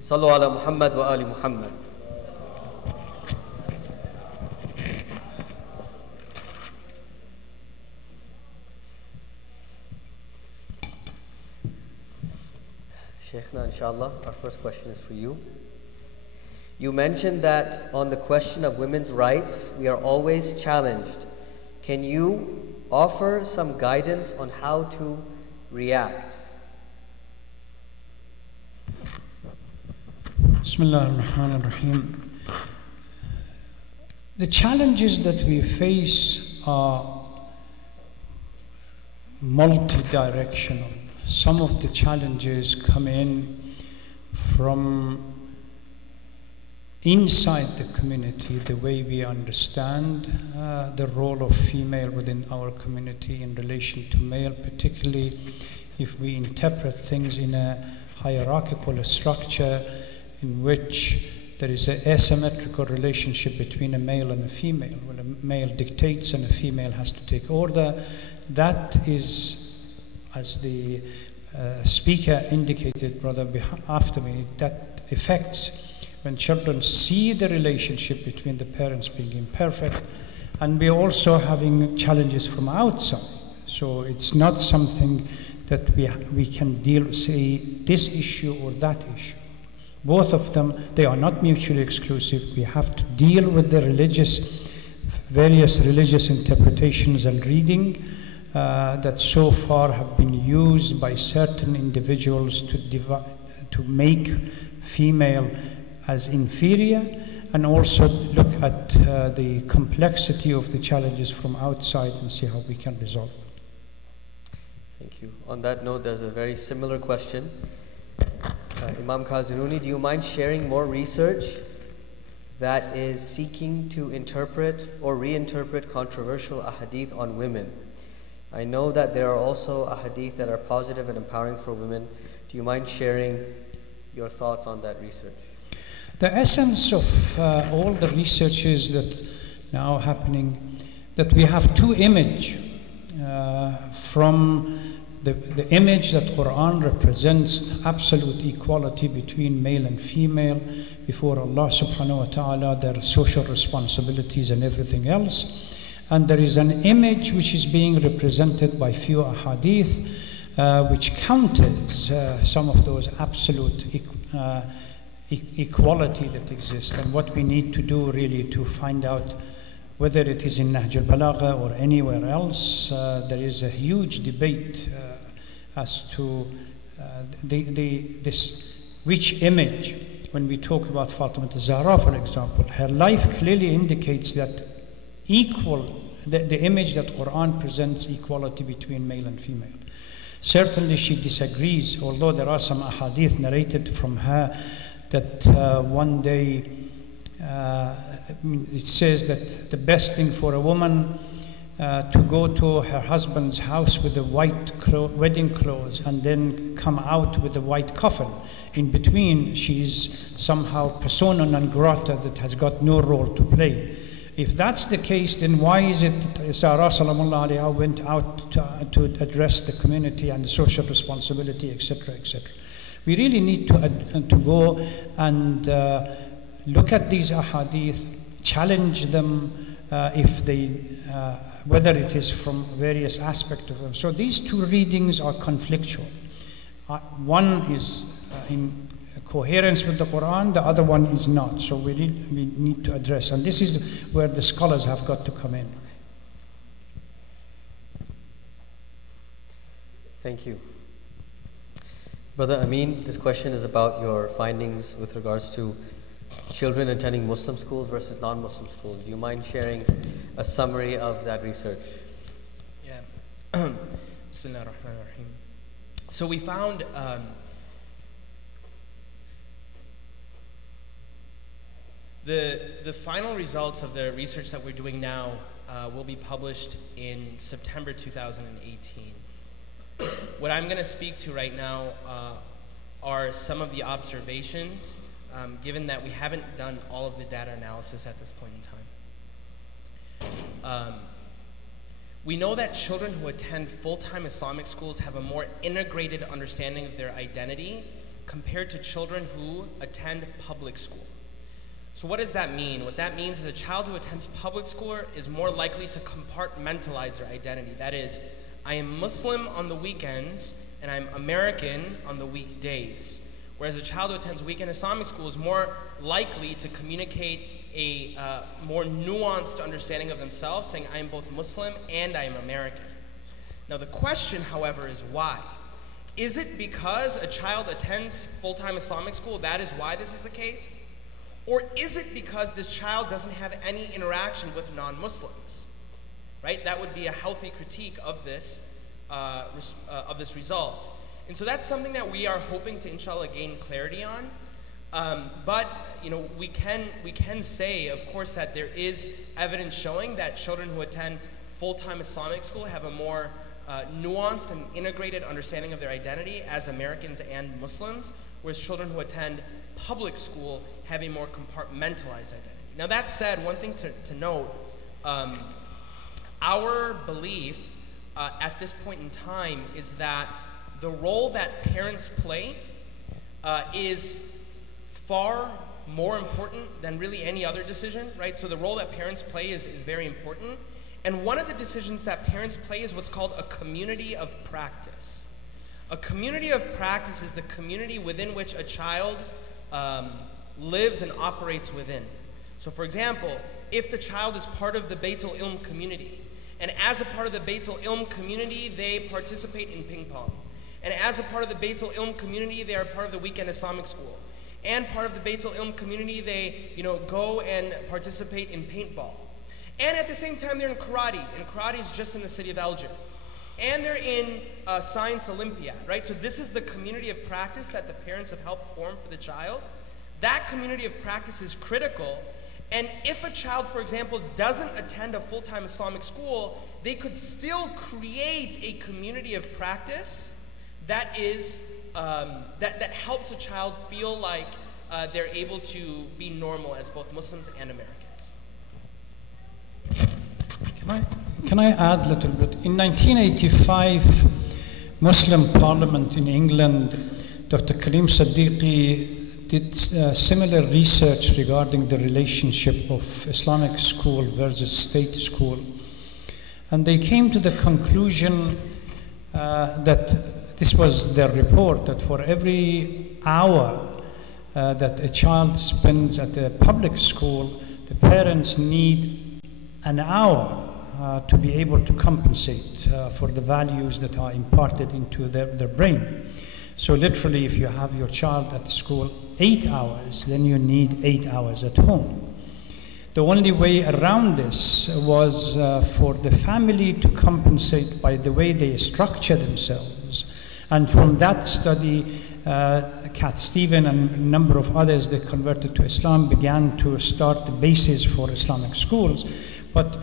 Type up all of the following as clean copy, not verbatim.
Sallu ala Muhammad wa ali Muhammad. Shaykhna, inshallah, our first question is for you. You mentioned that on the question of women's rights, we are always challenged. Can you offer some guidance on how to react? Bismillah ar-Rahman ar-Rahim. The challenges that we face are multi-directional. Some of the challenges come in from inside the community, the way we understand the role of female within our community in relation to male, particularly if we interpret things in a hierarchical structure in which there is an asymmetrical relationship between a male and a female, where a male dictates and a female has to take order. That is, as the speaker indicated, brother after me, that affects when children see the relationship between the parents being imperfect, and we're also having challenges from outside. So it's not something that we can deal, say, this issue or that issue. Both of them, they are not mutually exclusive. We have to deal with the various religious interpretations and reading that so far have been used by certain individuals to make female as inferior, and also look at the complexity of the challenges from outside and see how we can resolve them. Thank you. On that note, there's a very similar question. Imam Kaziruni, do you mind sharing more research that is seeking to interpret or reinterpret controversial ahadith on women? I know that there are also ahadith that are positive and empowering for women. Do you mind sharing your thoughts on that research? The essence of all the researches that now happening, that we have two images from the image that Quran represents absolute equality between male and female before Allah subhanahu wa ta'ala, their social responsibilities and everything else. And there is an image which is being represented by few ahadith which counters some of those absolute equality that exists. And what we need to do really to find out whether it is in Nahj al-Balagha or anywhere else, there is a huge debate as to which image. When we talk about Fatima Zehra, for example, her life clearly indicates that the image that Quran presents equality between male and female. Certainly she disagrees, although there are some ahadith narrated from her that one day it says that the best thing for a woman to go to her husband's house with the white wedding clothes and then come out with the white coffin. In between, she's somehow persona non grata that has got no role to play. If that's the case, then why is it Zahra Salamullah Alaiha went out to address the community and the social responsibility, etc., etc.? We really need to go and look at these ahadith, challenge them if they, whether it is from various aspects of them. So these two readings are conflictual. One is in coherence with the Quran, the other one is not. So we need to address, and this is where the scholars have got to come in. Thank you. Brother Amin, this question is about your findings with regards to children attending Muslim schools versus non-Muslim schools. Do you mind sharing a summary of that research? Yeah. Bismillah ar-Rahman ar-Rahim. So we found the final results of the research that we're doing now will be published in September 2018. What I'm going to speak to right now are some of the observations, given that we haven't done all of the data analysis at this point in time. We know that children who attend full-time Islamic schools have a more integrated understanding of their identity compared to children who attend public school. So what does that mean? What that means is a child who attends public school is more likely to compartmentalize their identity. That is, I am Muslim on the weekends and I'm American on the weekdays. Whereas a child who attends weekend Islamic school is more likely to communicate a more nuanced understanding of themselves, saying I am both Muslim and I am American. Now the question, however, is why? Is it because a child attends full-time Islamic school, that is why this is the case? Or is it because this child doesn't have any interaction with non-Muslims? Right? That would be a healthy critique of this result. And so that's something that we are hoping to, inshallah, gain clarity on. But you know, we can say, of course, that there is evidence showing that children who attend full-time Islamic school have a more nuanced and integrated understanding of their identity as Americans and Muslims, whereas children who attend public school have a more compartmentalized identity. Now that said, one thing to note, our belief at this point in time is that the role that parents play is far more important than really any other decision, right? So the role that parents play is very important. And one of the decisions that parents play is what's called a community of practice. A community of practice is the community within which a child lives and operates within. So for example, if the child is part of the Baytul Ilm community, and as a part of the Baytul Ilm community, they participate in ping pong. And as a part of the Baytul Ilm community, they are part of the weekend Islamic school. And part of the Baytul Ilm community, they go and participate in paintball. And at the same time, they're in karate, and karate is just in the city of Elgin. And they're in Science Olympiad, right? So this is the community of practice that the parents have helped form for the child. That community of practice is critical. And if a child, for example, doesn't attend a full-time Islamic school, they could still create a community of practice that is that helps a child feel like they're able to be normal as both Muslims and Americans. Can I add a little bit? In 1985, Muslim Parliament in England, Dr. Karim Siddiqui did similar research regarding the relationship of Islamic school versus state school. And they came to the conclusion that this was their report, that for every hour that a child spends at a public school, the parents need an hour to be able to compensate for the values that are imparted into their brain. So literally, if you have your child at school 8 hours, then you need 8 hours at home. The only way around this was for the family to compensate by the way they structure themselves. And from that study, Cat Stephen and a number of others that converted to Islam began to start the basis for Islamic schools. But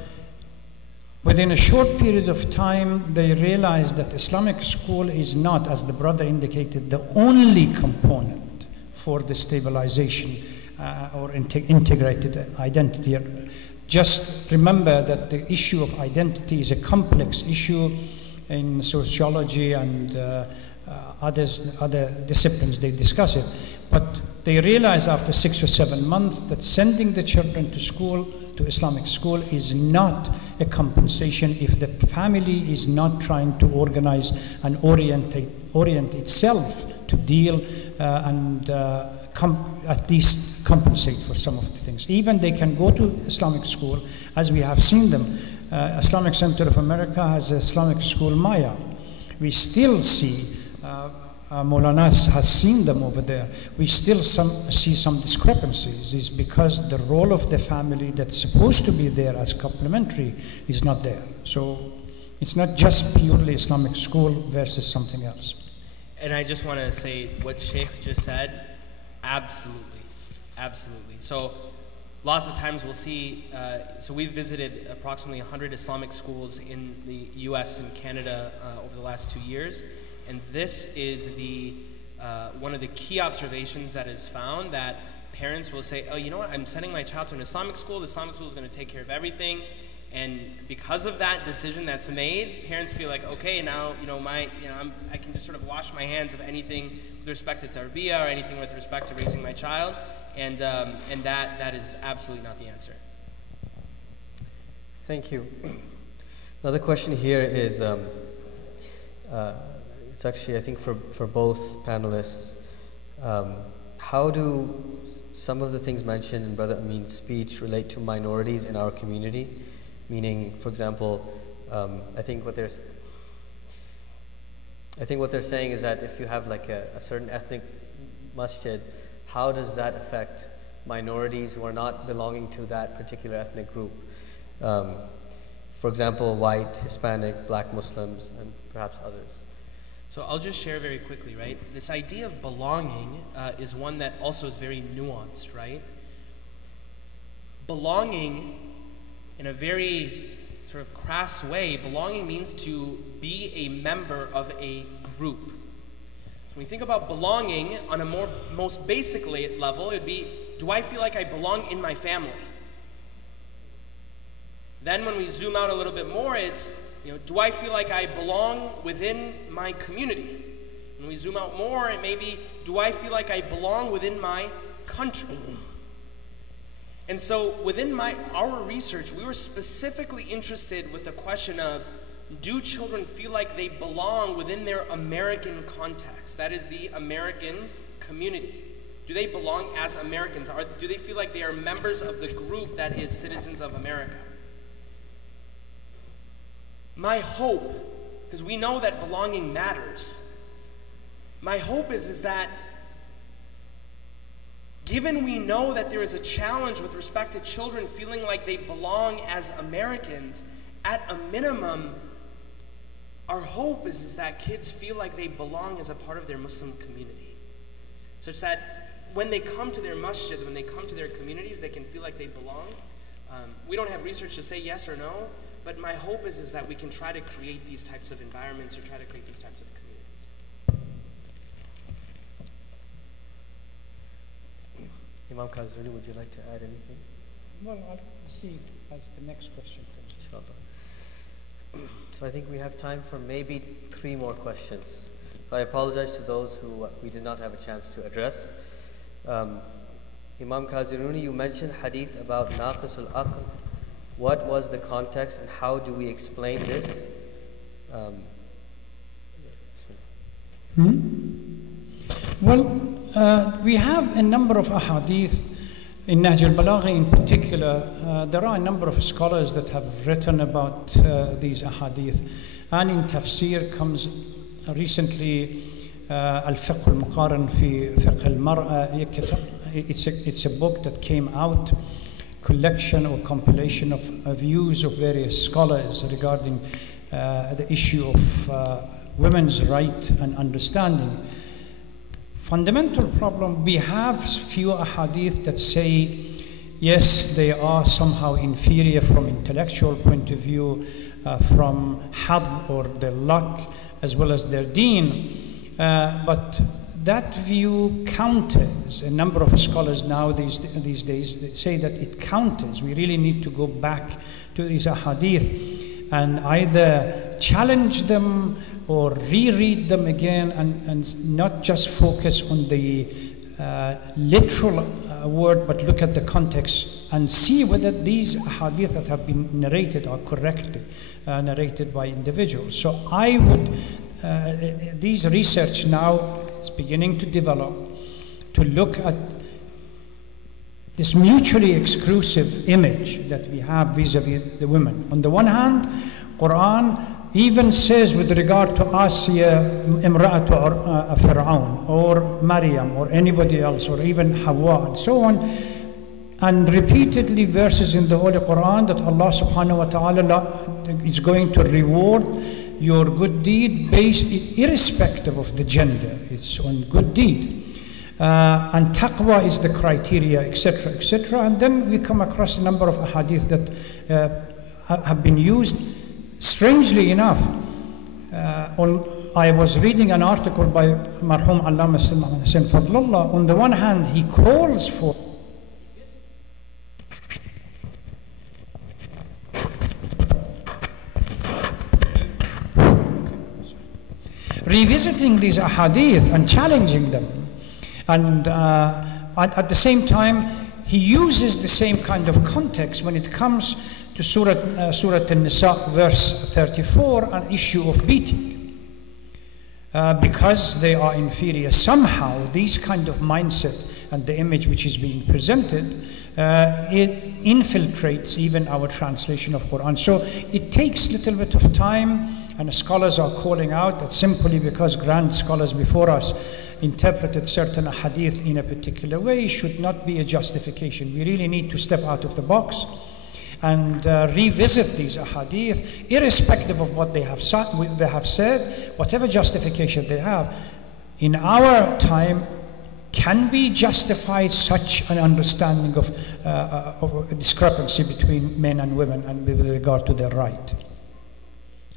within a short period of time, they realized that Islamic school is not, as the brother indicated, the only component for the stabilization or integrated identity. Just remember that the issue of identity is a complex issue in sociology and other disciplines. They discuss it. But they realize after 6 or 7 months that sending the children to school, to Islamic school, is not a compensation if the family is not trying to organize and orient itself to deal and at least compensate for some of the things. Even they can go to Islamic school, as we have seen them. Islamic Center of America has a Islamic school, Maya. We still see Maulana has seen them over there. We still see some discrepancies. It's because the role of the family that's supposed to be there as complementary is not there. So it's not just purely Islamic school versus something else. And I just want to say what Sheikh just said, absolutely, absolutely. So lots of times we'll see, so we've visited approximately 100 Islamic schools in the US and Canada over the last 2 years. And this is one of the key observations that is found, that parents will say, oh, you know what, I'm sending my child to an Islamic school. The Islamic school is going to take care of everything. And because of that decision that's made, parents feel like, okay, now I can just sort of wash my hands of anything with respect to tarbiyah or anything with respect to raising my child, and that is absolutely not the answer. Thank you. Another question here is, it's actually I think for both panelists. How do some of the things mentioned in Brother Amin's speech relate to minorities in our community? Meaning, for example, I think what they're saying is that if you have like a certain ethnic masjid, how does that affect minorities who are not belonging to that particular ethnic group? For example, white, Hispanic, black Muslims, and perhaps others. So I'll just share very quickly, right? This idea of belonging is one that also is very nuanced, right? Belonging, in a very sort of crass way, belonging means to be a member of a group. When we think about belonging on a most basic level, it would be, do I feel like I belong in my family? Then when we zoom out a little bit more, it's, do I feel like I belong within my community? When we zoom out more, it may be, do I feel like I belong within my country? And so within our research, we were specifically interested with the question of, do children feel like they belong within their American context? That is the American community. Do they belong as Americans? Do they feel like they are members of the group that is citizens of America? My hope, because we know that belonging matters, my hope is that given we know that there is a challenge with respect to children feeling like they belong as Americans, at a minimum, our hope is that kids feel like they belong as a part of their Muslim community, such that when they come to their masjid, when they come to their communities, they can feel like they belong. We don't have research to say yes or no, but my hope is that we can try to create these types of environments or try to create these types of communities. Imam Kazruni, would you like to add anything? Well, I'll see as the next question comes. Inshallah. So I think we have time for maybe 3 more questions. So I apologize to those who we did not have a chance to address. Imam Kazruni, you mentioned hadith about naqis al-aql. What was the context and how do we explain this? Well, we have a number of ahadith in Nahj al-Balagha in particular. There are a number of scholars that have written about these ahadith, and in tafsir comes recently al-Fiqh al-Muqaran fi Fiqh al-Mar'a. It's a book that came out, collection or compilation of views of various scholars regarding the issue of women's right and understanding. Fundamental problem, we have few ahadith that say, yes, they are somehow inferior from intellectual point of view, from hadh or their luck, as well as their deen. But that view counters. A number of scholars now these days say that it counters. We really need to go back to these ahadith and either challenge them or reread them again and not just focus on the literal word, but look at the context and see whether these hadith that have been narrated are correctly narrated by individuals. So I would, these research now is beginning to develop to look at this mutually exclusive image that we have vis-a-vis the women. On the one hand, Quran even says with regard to Asiya, Imra'atu Fir'aun, or Maryam, or anybody else, or even Hawa, and so on, and repeatedly verses in the Holy Quran that Allah subhanahu wa ta'ala is going to reward your good deed based, irrespective of the gender. It's on good deed. And taqwa is the criteria, etc., etc. And then we come across a number of ahadith that have been used. Strangely enough, I was reading an article by Marhum Allama Hussain Fadlullah. On the one hand, he calls for revisiting these ahadith and challenging them. And at the same time, he uses the same kind of context when it comes to Surah An-Nisa, verse 34, an issue of beating. Because they are inferior, somehow these kind of mindset and the image which is being presented, it infiltrates even our translation of Quran. So it takes a little bit of time, and scholars are calling out that simply because grand scholars before us interpreted certain hadith in a particular way should not be a justification. We really need to step out of the box and revisit these ahadith, irrespective of what they have said, whatever justification they have. In our time, can we justify such an understanding of a discrepancy between men and women and with regard to their right?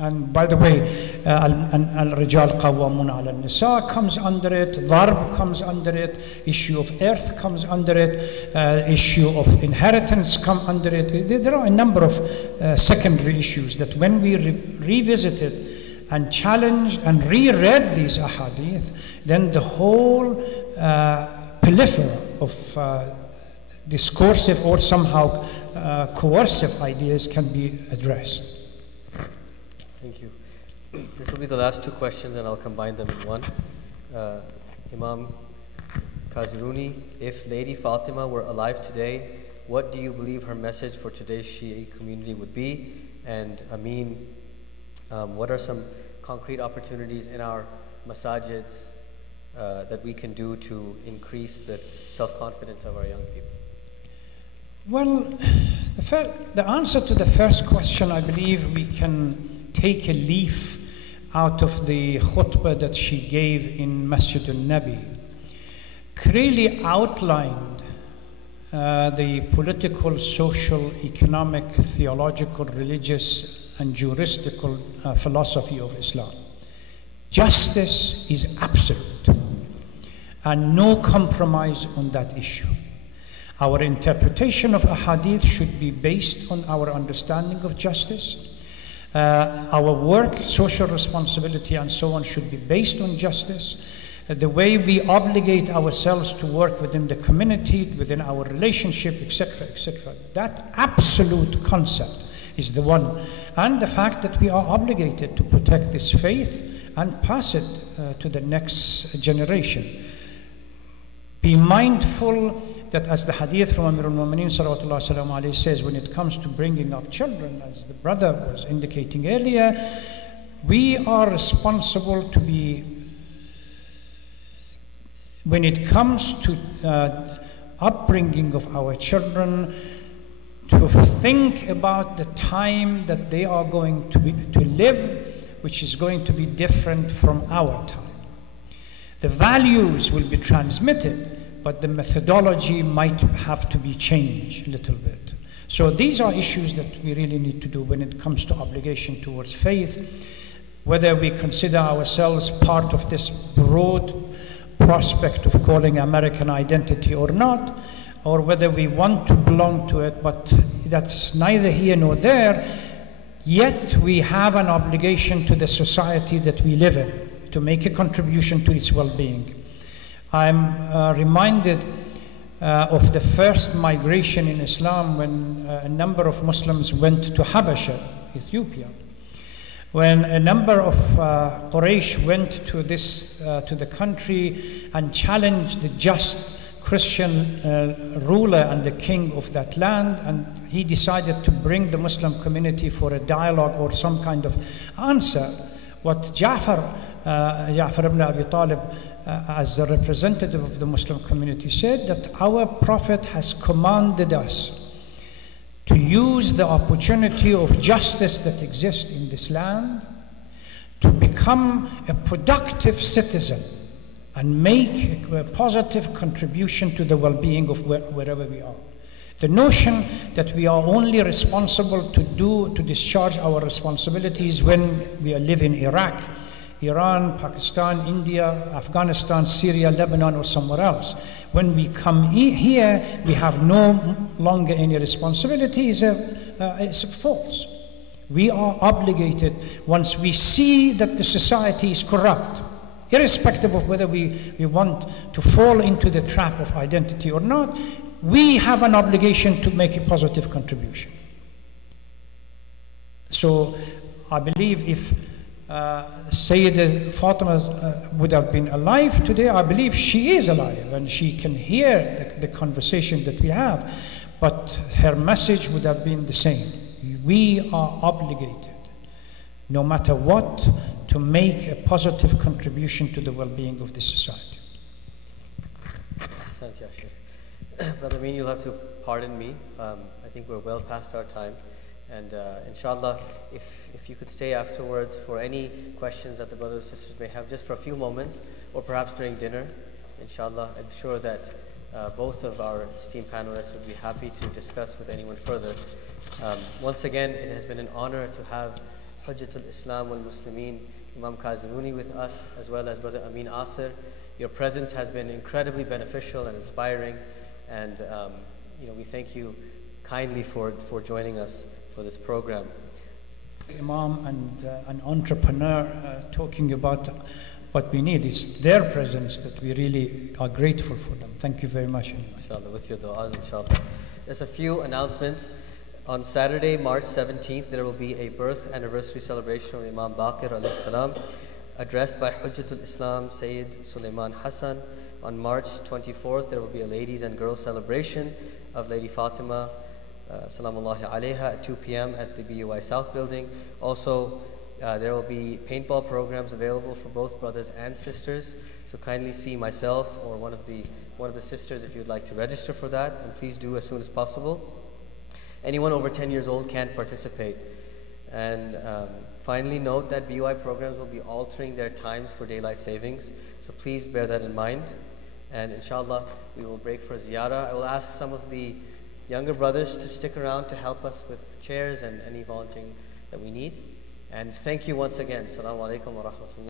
And by the way, al-rijal qawwamun ala al-nisa comes under it, dharb comes under it, issue of earth comes under it, issue of inheritance come under it. There are a number of secondary issues that when we revisited and challenged and reread these ahadith, then the whole plethora of discursive or somehow coercive ideas can be addressed. Thank you. This will be the last two questions and I'll combine them in one. Imam Kaziruni, if Lady Fatima were alive today, what do you believe her message for today's Shia community would be? And Amin, what are some concrete opportunities in our masajids that we can do to increase the self-confidence of our young people? Well, the answer to the first question, I believe we can take a leaf out of the khutbah that she gave in Masjid al-Nabi. Clearly outlined the political, social, economic, theological, religious, and juristical philosophy of Islam. Justice is absolute, and no compromise on that issue. Our interpretation of ahadith should be based on our understanding of justice. Our work, social responsibility, and so on should be based on justice. The way we obligate ourselves to work within the community, within our relationship, etc., etc. That absolute concept is the one. And the fact that we are obligated to protect this faith and pass it to the next generation. Be mindful that, as the hadith from Amir al-Mu'mineen sallallahu alaihi wasallam says, when it comes to bringing up children, as the brother was indicating earlier, we are responsible to be, when it comes to upbringing of our children, to think about the time that they are going to live, which is going to be different from our time. The values will be transmitted, but the methodology might have to be changed a little bit. So these are issues that we really need to do when it comes to obligation towards faith, whether we consider ourselves part of this broad prospect of calling American identity or not, or whether we want to belong to it, but that's neither here nor there. Yet we have an obligation to the society that we live in, to make a contribution to its well-being. I'm reminded of the first migration in Islam when a number of Muslims went to Habasha, Ethiopia. When a number of Quraysh went to the country and challenged the just Christian ruler and the king of that land, and he decided to bring the Muslim community for a dialogue or some kind of answer. What Ja'far ibn Abi Talib, as the representative of the Muslim community, said that our Prophet has commanded us to use the opportunity of justice that exists in this land to become a productive citizen and make a positive contribution to the well-being of wherever we are. The notion that we are only responsible to discharge our responsibilities when we live in Iraq, Iran, Pakistan, India, Afghanistan, Syria, Lebanon, or somewhere else. When we come here, we have no longer any responsibility. It's false. We are obligated, once we see that the society is corrupt, irrespective of whether we want to fall into the trap of identity or not, we have an obligation to make a positive contribution. So I believe if Sayyidah Fatima would have been alive today, I believe she is alive and she can hear the conversation that we have, but her message would have been the same. We are obligated, no matter what, to make a positive contribution to the well-being of the society. Brother Amin, you'll have to pardon me. I think we're well past our time. And inshallah, if you could stay afterwards for any questions that the brothers and sisters may have, just for a few moments, or perhaps during dinner, inshallah, I'm sure that both of our esteemed panelists would be happy to discuss with anyone further. Once again, it has been an honor to have Hujjatul Islam wal Muslimin, Imam Kaziruni, with us, as well as Brother Amin Asir. Your presence has been incredibly beneficial and inspiring, and we thank you kindly for joining us for this program. Imam and an entrepreneur talking about what we need. It's their presence that we really are grateful for them. Thank you very much. Inshallah, with your du'as, inshallah. There's a few announcements. On Saturday, March 17th, there will be a birth anniversary celebration of Imam Baqir alayhi salam, addressed by Hujjatul Islam Sayyid Sulaiman Hassan. On March 24th, there will be a ladies and girls celebration of Lady Fatima Salamullahi alayha at 2 p.m. at the BUI South building. Also, there will be paintball programs available for both brothers and sisters. So kindly see myself or one of the sisters if you'd like to register for that, and please do as soon as possible. Anyone over 10 years old can participate. And finally, note that BUI programs will be altering their times for daylight savings, so please bear that in mind. And inshallah, we will break for ziyarah. I will ask some of the younger brothers to stick around to help us with chairs and any volunteering that we need. And thank you once again. Assalamu alaikum wa rahmatullah.